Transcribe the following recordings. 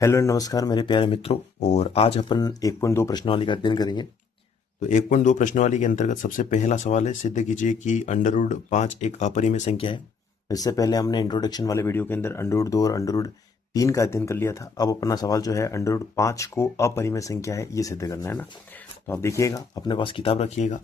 Hello नमस्कार मेरे प्यारे मित्रों। और आज अपन 1.2 प्रश्नावली का अध्ययन करेंगे। तो 1.2 प्रश्नावली के अंतर्गत सबसे पहला सवाल है, सिद्ध कीजिए कि अंडर रूट 5 एक अपरिमेय संख्या है। इससे पहले हमने इंट्रोडक्शन वाले वीडियो के अंदर अंडर रूट 2 और अंडर रूट 3 का अध्ययन कर लिया था। अब अपना सवाल जो है अंडर रूट 5 को अपरिमेय संख्या है ये सिद्ध करना है ना। तो आप देखिएगा, अपने पास किताब रखिएगा।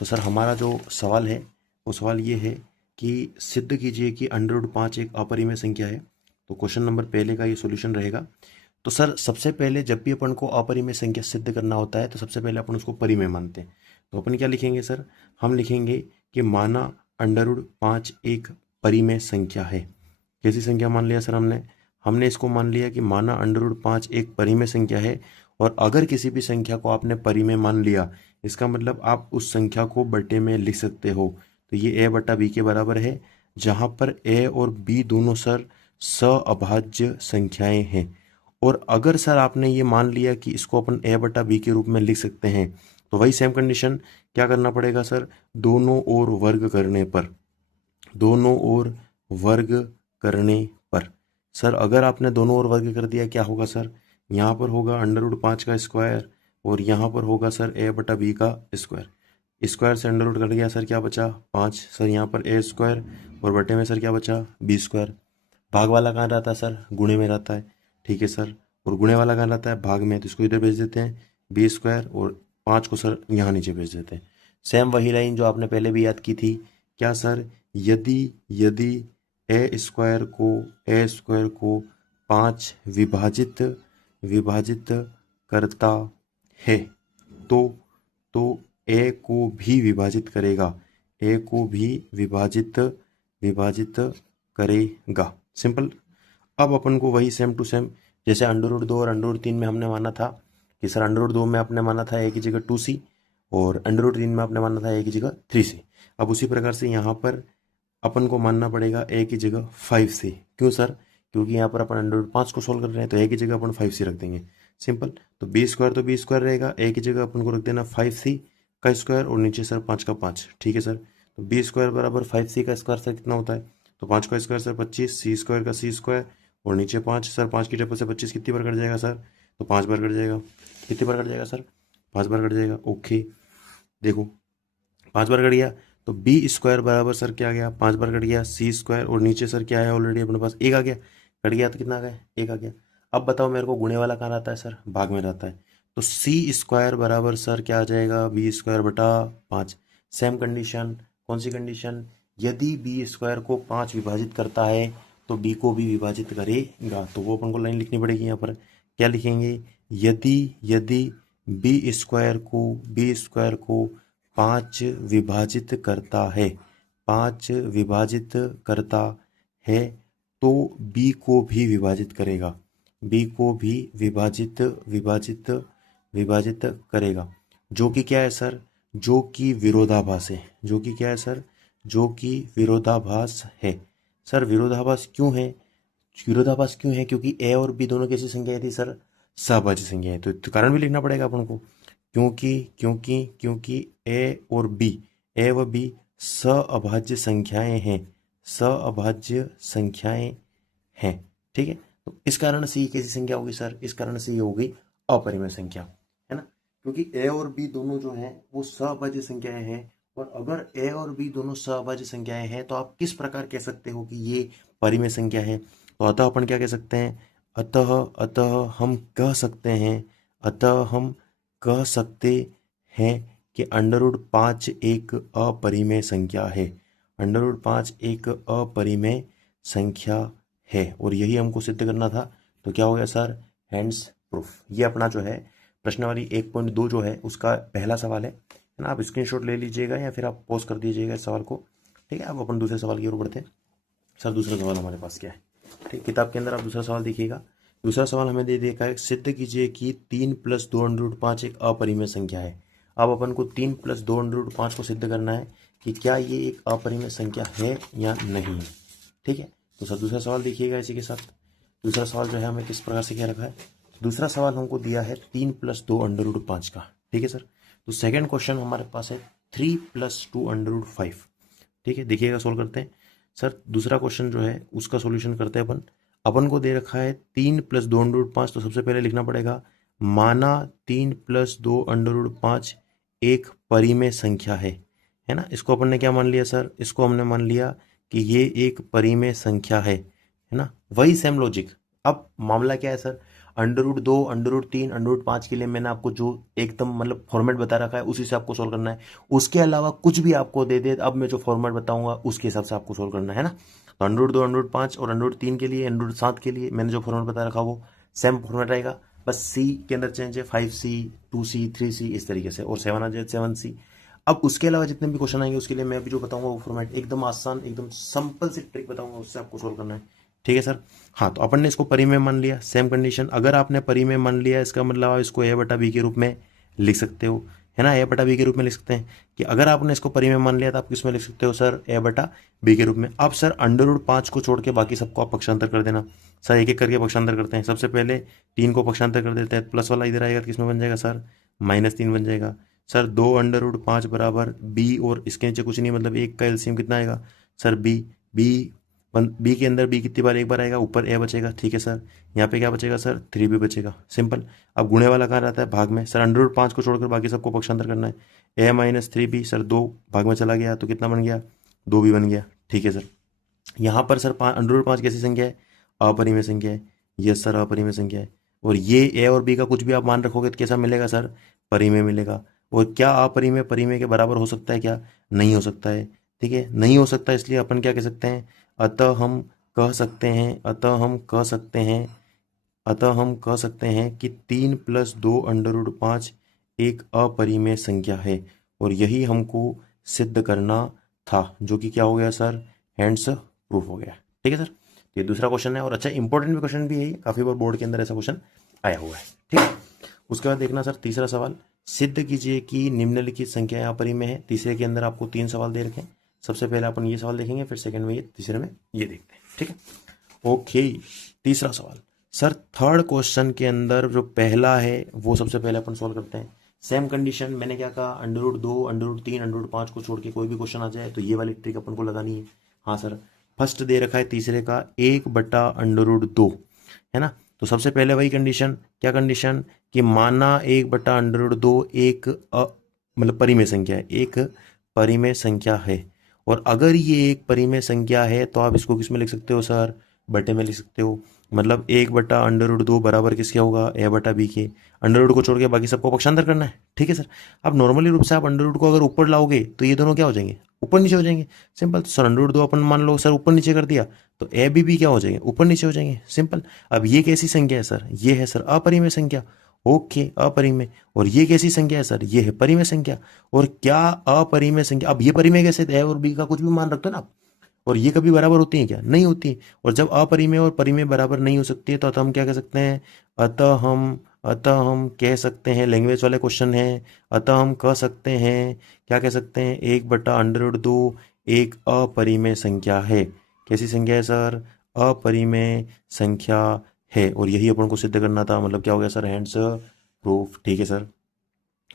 तो सर हमारा जो सवाल है वो सवाल ये है कि सिद्ध कीजिए कि अंडर रूट 5 एक अपरिमेय संख्या है। तो क्वेश्चन नंबर पहले का ये सोल्यूशन रहेगा। तो सर सबसे पहले जब भी अपन को अपरिमेय संख्या सिद्ध करना होता है तो सबसे पहले अपन उसको परिमेय मानते हैं। तो अपन क्या लिखेंगे सर, हम लिखेंगे कि माना अंडर रूट 5 एक परिमेय संख्या है। कैसी संख्या मान लिया सर हमने हमने इसको मान लिया कि माना अंडर रूट 5 एक परिमेय संख्या है। और अगर किसी भी संख्या को आपने परिमेय मान लिया, इसका मतलब आप उस संख्या को बटे में लिख सकते हो। तो ये ए बटा बी के बराबर है, जहाँ पर ए और बी दोनों सर सअभाज्य संख्याएं हैं। और अगर सर आपने ये मान लिया कि इसको अपन ए बटा बी के रूप में लिख सकते हैं, तो वही सेम कंडीशन क्या करना पड़ेगा सर, दोनों ओर वर्ग करने पर। दोनों ओर वर्ग करने पर सर अगर आपने दोनों ओर वर्ग कर दिया क्या होगा सर, यहाँ पर होगा अंडर रूट 5 का स्क्वायर और यहाँ पर होगा सर ए बटा बी का स्क्वायर। स्क्वायर से अंडर रूट कट गया सर, क्या बचा 5 सर, यहाँ पर ए स्क्वायर और बटे में सर क्या बचा बी स्क्वायर। भाग वाला कहाँ रहता है सर, गुणे में रहता है, ठीक है सर। और गुणे वाला कहाँ रहता है, भाग में, तो इसको इधर भेज देते हैं बी स्क्वायर और 5 को सर यहाँ नीचे भेज देते हैं। सेम वही लाइन जो आपने पहले भी याद की थी, क्या सर, यदि यदि ए स्क्वायर को 5 विभाजित विभाजित करता है तो ए को भी विभाजित करेगा, ए को भी विभाजित विभाजित करेगा। सिंपल। अब अपन को वही सेम टू सेम, जैसे अंडर रूट 2 और अंडर रूट 3 में हमने माना था कि सर अंडर रूट 2 में आपने माना था ए की जगह 2c और अंडर रूट 3 में आपने माना था ए की जगह 3c। अब उसी प्रकार से यहाँ पर अपन को मानना पड़ेगा ए की जगह 5c। क्यों सर, क्योंकि यहाँ पर अपन अंडर रूट 5 को सोल्व कर रहे हैं, तो ए की जगह अपन 5c रख देंगे। सिंपल। तो बी स्क्वायर तो बी स्क्वायर रहेगा, ए की जगह अपन को रख देना 5c का स्क्वायर और नीचे सर 5 का 5, ठीक है सर। तो बी स्क्वायर बराबर 5c का स्क्वायर सर कितना होता है, तो 5 का स्क्वायर सर 25, सी स्क्वायर का सी स्क्वायर और नीचे 5 सर, 5 की टेबल से 25 कितनी बार कट जाएगा सर, तो 5 बार कट जाएगा। कितनी बार कट जाएगा सर, 5 बार कट जाएगा। ओके, देखो 5 बार कट गया तो बी स्क्वायर बराबर सर क्या आ गया, 5 बार कट गया सी स्क्वायर और नीचे सर क्या है ऑलरेडी अपने पास एक आ गया, कट गया तो कितना आ गया, एक आ गया। अब बताओ मेरे को गुणे वाला कहाँ रहता है सर, भाग में रहता है। तो सी स्क्वायर बराबर सर क्या आ जाएगा, बी स्क्वायर बटा 5। सेम कंडीशन, कौन सी कंडीशन, यदि बी स्क्वायर को 5 विभाजित करता है तो बी को भी विभाजित करेगा। तो वो अपन को लाइन लिखनी पड़ेगी यहाँ पर, क्या लिखेंगे, यदि यदि बी स्क्वायर को 5 विभाजित करता है, 5 विभाजित करता है तो बी को भी विभाजित करेगा, बी को भी विभाजित विभाजित विभाजित करेगा। जो कि क्या है सर, जो कि विरोधाभास है, जो कि क्या है सर, जो कि विरोधाभास है। सर विरोधाभास क्यों है, विरोधाभास क्यों है, क्योंकि ए और बी दोनों कैसी संख्याएं थी सर, सहभाज्य संख्या है। तो कारण भी लिखना पड़ेगा अपन को, क्योंकि ए व बी सअभाज्य संख्याएं हैं, सअभाज्य संख्याएं हैं, ठीक है। तो इस कारण से ये कैसी संख्या होगी सर, इस कारण से ये होगी अपरिमेय संख्या, है ना। क्योंकि ए और बी दोनों जो हैं वो सअभाज्य संख्याएं हैं। और अगर ए और बी दोनों सअभाज्य संख्याएं हैं तो आप किस प्रकार कह सकते हो कि ये परिमेय संख्या है। तो अतः अपन क्या कह सकते हैं, अतः अतः हम कह सकते हैं, अतः हम कह सकते हैं कि अंडर रूट 5 एक अपरिमेय संख्या है। अंडर रूट 5 एक अपरिमेय संख्या है और यही हमको सिद्ध करना था। तो क्या हो गया सर, हैंड्स प्रूफ। ये अपना जो है प्रश्नावली 1.2 जो है उसका पहला सवाल है ना। आप स्क्रीनशॉट ले लीजिएगा या फिर आप पॉज कर दीजिएगा इस सवाल को, ठीक है। अब अपन दूसरे सवाल की ओर बढ़ते हैं। सर दूसरा सवाल हमारे पास क्या है, ठीक, किताब के अंदर आप दूसरा सवाल देखिएगा। दूसरा सवाल हमें दे देखा है, सिद्ध कीजिए कि 3 + 2 अंडर रूट 5 एक अपरिमेय संख्या है। अब अपन को 3 + 2 अंडर रूट 5 को सिद्ध करना है कि क्या ये एक अपरिमेय संख्या है या नहीं है, ठीक है। तो सर दूसरा सवाल देखिएगा इसी के साथ। दूसरा सवाल जो है हमें किस प्रकार से क्या रखा है, दूसरा सवाल हमको दिया है 3 + 2 अंडर रूट 5 का, ठीक है सर। तो सेकेंड क्वेश्चन हमारे पास है 3 + 2 अंडर रूट 5, ठीक है। देखिएगा सोल्व करते हैं। सर दूसरा क्वेश्चन जो है उसका सॉल्यूशन करते हैं अपन अपन को दे रखा है 3 + 2√5, तो सबसे पहले लिखना पड़ेगा माना 3 + 2√5 एक परिमेय संख्या है ना। इसको अपन ने क्या मान लिया सर, इसको हमने मान लिया कि ये एक परिमेय संख्या है ना। वही सेम लॉजिक, अब मामला क्या है सर, √2, √3, √5 के लिए मैंने आपको जो एकदम मतलब फॉर्मेट बता रखा है उसी से आपको सोल्व करना है। उसके अलावा कुछ भी आपको दे दे, अब मैं जो फॉर्मेट बताऊंगा उसके हिसाब से आपको सोल्व करना है ना। तो √2, √5 और √3 के लिए, √7 के लिए मैंने जो फॉर्मेट बता रखा वो सेम फॉर्मेट रहेगा, बस सी के अंदर चेंज है, 5C, 2C, 3C इस तरीके से, और 7 आ जाए 7C। अब उसके अलावा जितने भी क्वेश्चन आएंगे उसके लिए मैं अभी जो बताऊंगा वो फॉर्मेट एकदम आसान, एकदम सिंपल सी ट्रिक बताऊंगा, उससे आपको सोल्व करना है। ठीक है सर। हाँ, तो अपन ने इसको परिमेय मान लिया, सेम कंडीशन। अगर आपने परिमेय मान लिया इसका मतलब आप इसको a/b के रूप में लिख सकते हो, है ना। a/b के रूप में लिख सकते हैं कि अगर आपने इसको परिमेय मान लिया तो आप किसमें लिख सकते हो सर, a/b के रूप में। अब सर √5 को छोड़ के बाकी सबको आप पक्षांतर कर देना। सर एक एक करके पक्षांतर करते हैं। सबसे पहले 3 को पक्षांतर कर देते हैं, प्लस वाला इधर आएगा, किसमें बन जाएगा सर, -3 बन जाएगा। सर 2 √5 बराबर b, और इसके नीचे कुछ नहीं, मतलब एक का एलसीएम कितना आएगा सर, बी के अंदर बी कितनी बार, एक बार आएगा, ऊपर ए बचेगा। ठीक है सर, यहाँ पे क्या बचेगा सर, 3b बचेगा, सिंपल। अब गुणे वाला कहाँ रहता है, भाग में। सर √5 को छोड़कर बाकी सबको पक्षांतर करना है, a - 3b। सर 2 भाग में चला गया तो कितना बन गया, 2b बन गया। ठीक है सर, यहाँ पर सर √5 कैसी संख्या है, अपरिमेय संख्या है। यस सर, अपरिमेय संख्या है। और ये ए और बी का कुछ भी आप मान रखोगे तो कैसा मिलेगा सर, परिमेय मिलेगा। और क्या अपरिमेय परिमेय के बराबर हो सकता है क्या, नहीं हो सकता है। ठीक है, नहीं हो सकता, इसलिए अपन क्या कह सकते हैं, अतः हम कह सकते हैं, अतः हम कह सकते हैं कि 3 + 2 √5 एक अपरिमेय संख्या है। और यही हमको सिद्ध करना था, जो कि क्या हो गया सर, हैंड्स प्रूफ हो गया। ठीक है सर, ये दूसरा क्वेश्चन है, और अच्छा इंपॉर्टेंट भी क्वेश्चन भी है, काफ़ी बार बोर्ड के अंदर ऐसा क्वेश्चन आया हुआ है। ठीक है, उसके बाद देखना सर तीसरा सवाल, सिद्ध कीजिए कि निम्नलिखित संख्याएं अपरिमेय है। तीसरे के अंदर आपको 3 सवाल दे रखे हैं। सबसे पहले अपन ये सवाल देखेंगे, फिर सेकंड में ये, तीसरे में ये देखते हैं। ठीक है, ओके। तीसरा सवाल सर, थर्ड क्वेश्चन के अंदर जो पहला है वो सबसे पहले अपन सोल्व करते हैं। सेम कंडीशन, मैंने क्या कहा, √2, √3, √5 को छोड़ के कोई भी क्वेश्चन आ जाए तो ये वाली ट्रिक अपन को लगानी है। हाँ सर, फर्स्ट दे रखा है तीसरे का 1/√2, है ना। तो सबसे पहले वही कंडीशन, क्या कंडीशन, कि माना 1/√2 एक मतलब परिमेय संख्या है, एक परिमेय संख्या है। और अगर ये एक परिमेय संख्या है तो आप इसको किस में लिख सकते हो सर, बटे में लिख सकते हो। मतलब 1/√2 बराबर किसके होगा, a/b के। अंडर को छोड़ के बाकी सबको पक्षांतर करना है। ठीक है सर, अब नॉर्मली रूप से आप अंडर को अगर ऊपर लाओगे तो ये दोनों क्या हो जाएंगे, ऊपर नीचे हो जाएंगे। सिंपल। सर √2 अपन मान लो सर ऊपर नीचे कर दिया तो a/b क्या हो जाएंगे, ऊपर नीचे हो जाएंगे, सिंपल। अब ये कैसी संख्या है सर, ये है सर अपरिमेय संख्या। ओके, अपरिमेय। और ये कैसी संख्या है सर, ये है परिमेय संख्या। और क्या अपरिमेय संख्या, अब ये परिमेय कैसे, ए और बी का कुछ भी मान रखते हो ना आप, और ये कभी बराबर होती हैं क्या, नहीं होती। और जब अपरिमेय और परिमेय बराबर नहीं हो सकती है तो हम क्या कह सकते हैं, अतः हम कह सकते हैं, लैंग्वेज वाले क्वेश्चन है, अतः हम कह सकते हैं, क्या कह सकते हैं, 1/√2 एक अपरिमेय संख्या है। कैसी संख्या है सर, अपरिमेय संख्या है। और यही अपन को सिद्ध करना था, मतलब क्या हो गया सर, हैंड्स प्रूफ। ठीक है सर,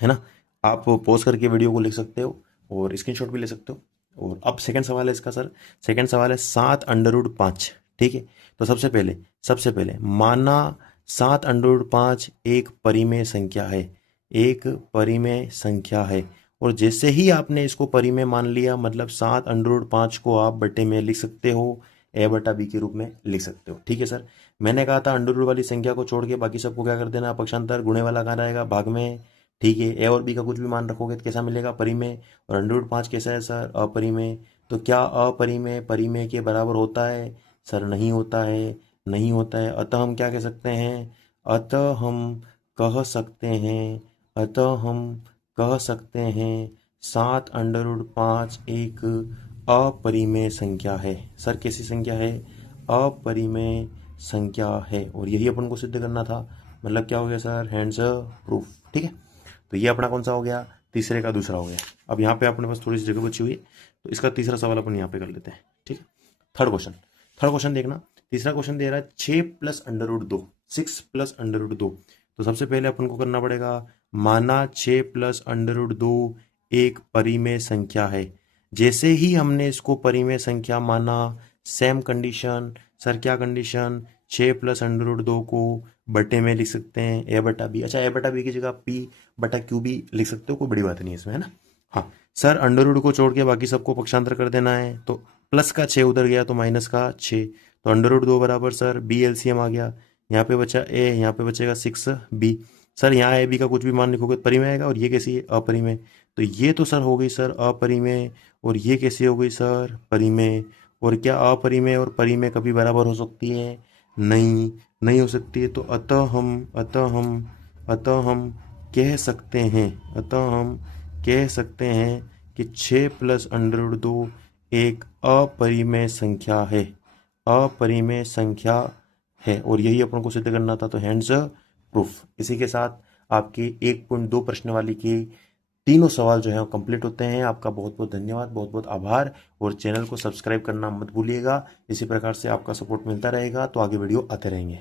है ना। आप पॉज करके वीडियो को लिख सकते हो और स्क्रीनशॉट भी ले सकते हो। और अब सेकंड सवाल है इसका सर, सेकंड सवाल है 7/5। ठीक है, तो सबसे पहले माना 7/5 एक परिमेय संख्या है, एक परिमेय संख्या है। और जैसे ही आपने इसको परिमेय मान लिया, मतलब 7/5 को आप बटे में लिख सकते हो, a/b के रूप में लिख सकते हो। ठीक है सर, मैंने कहा था अंडर रूट वाली संख्या को छोड़ के बाकी सबको क्या कर देना, पक्षांतर। गुणे वाला कहाँ रहेगा, भाग में। ठीक है, ए और बी का कुछ भी मान रखोगे तो कैसा मिलेगा, परिमेय। और √5 कैसा है सर, अपरिमेय। तो क्या अपरिमेय परिमेय के बराबर होता है सर, नहीं होता है, नहीं होता है। अतः हम क्या कह सकते हैं, अतः हम कह सकते हैं, अतः हम कह सकते हैं 7/5 एक अपरिमेय संख्या है। सर कैसी संख्या है, अपरिमेय संख्या है। और यही अपन को सिद्ध करना था, मतलब क्या हो गया सर, हैंड्स प्रूफ। ठीक है, तो ये अपना कौन सा हो गया, तीसरे का दूसरा हो गया। अब यहाँ पे अपने पास थोड़ी सी जगह बची हुई है, तो इसका तीसरा सवाल अपन यहाँ पे कर लेते हैं। ठीक है, थर्ड क्वेश्चन देखना। तीसरा क्वेश्चन दे रहा है 6 + √2, 6 + √2। तो सबसे पहले अपन को करना पड़ेगा, माना 6 + √2 एक परिमेय संख्या है। जैसे ही हमने इसको परिमेय संख्या माना, सेम कंडीशन। सर क्या कंडीशन, 6 प्लस अंडर रूट 2 को बटे में लिख सकते हैं ए बटा बी। अच्छा, ए बटा बी की जगह पी बटा क्यू भी लिख सकते हो, कोई बड़ी बात नहीं है इसमें, है ना। हाँ सर, अंडर रूट को छोड़ के बाकी सबको पक्षांतर कर देना है, तो प्लस का 6 उधर गया तो माइनस का 6, तो अंडर रूट 2 बराबर सर बी एलसीएम आ गया, यहाँ पे बचा ए, यहाँ पे बचेगा 6 बी। सर यहाँ ए बी का कुछ भी मान लिखोगे तो परिमेय आएगा, और ये कैसी है, अपरिमेय। तो ये तो सर हो गई सर अपरिमेय, और ये कैसी हो गई सर, परिमेय। और क्या अपरिमेय और परिमेय कभी बराबर हो सकती है? नहीं, नहीं हो सकती है। तो अतः हम कह सकते हैं, अतः हम कह सकते हैं कि 6 प्लस अंडर रूट 2 एक अपरिमेय संख्या है, अपरिमेय संख्या है, और यही अपन को सिद्ध करना था। तो हैंड्स प्रूफ। इसी के साथ आपके 1.2 प्रश्न वाली के तीनों सवाल जो है कंप्लीट होते हैं। आपका बहुत बहुत धन्यवाद, बहुत बहुत आभार, और चैनल को सब्सक्राइब करना मत भूलिएगा। इसी प्रकार से आपका सपोर्ट मिलता रहेगा तो आगे वीडियो आते रहेंगे।